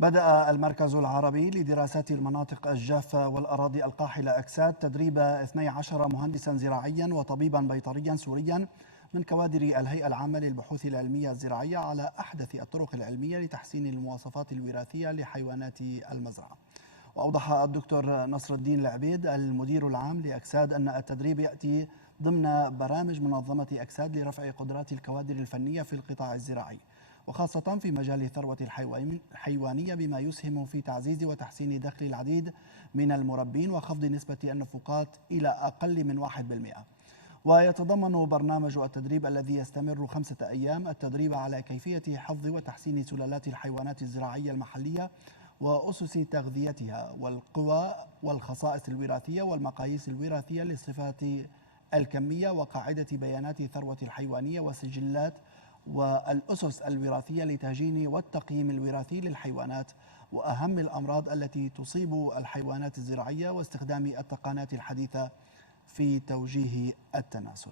بدأ المركز العربي لدراسات المناطق الجافة والأراضي القاحلة أكساد تدريب 12 مهندسا زراعيا وطبيبا بيطريا سوريا من كوادر الهيئة العامة للبحوث العلمية الزراعية على أحدث الطرق العلمية لتحسين المواصفات الوراثية لحيوانات المزرعة. وأوضح الدكتور نصر الدين العبيد المدير العام لأكساد أن التدريب يأتي ضمن برامج منظمة أكساد لرفع قدرات الكوادر الفنية في القطاع الزراعي، وخاصة في مجال الثروة الحيوانية، بما يسهم في تعزيز وتحسين دخل العديد من المربين وخفض نسبة النفقات إلى أقل من 1%. ويتضمن برنامج التدريب الذي يستمر 5 أيام التدريب على كيفية حفظ وتحسين سلالات الحيوانات الزراعية المحلية وأسس تغذيتها والقوى والخصائص الوراثية والمقاييس الوراثية للصفات الكمية وقاعدة بيانات الثروة الحيوانية والسجلات والأسس الوراثية لتهجين والتقييم الوراثي للحيوانات وأهم الأمراض التي تصيب الحيوانات الزراعية واستخدام التقنيات الحديثة في توجيه التناسل.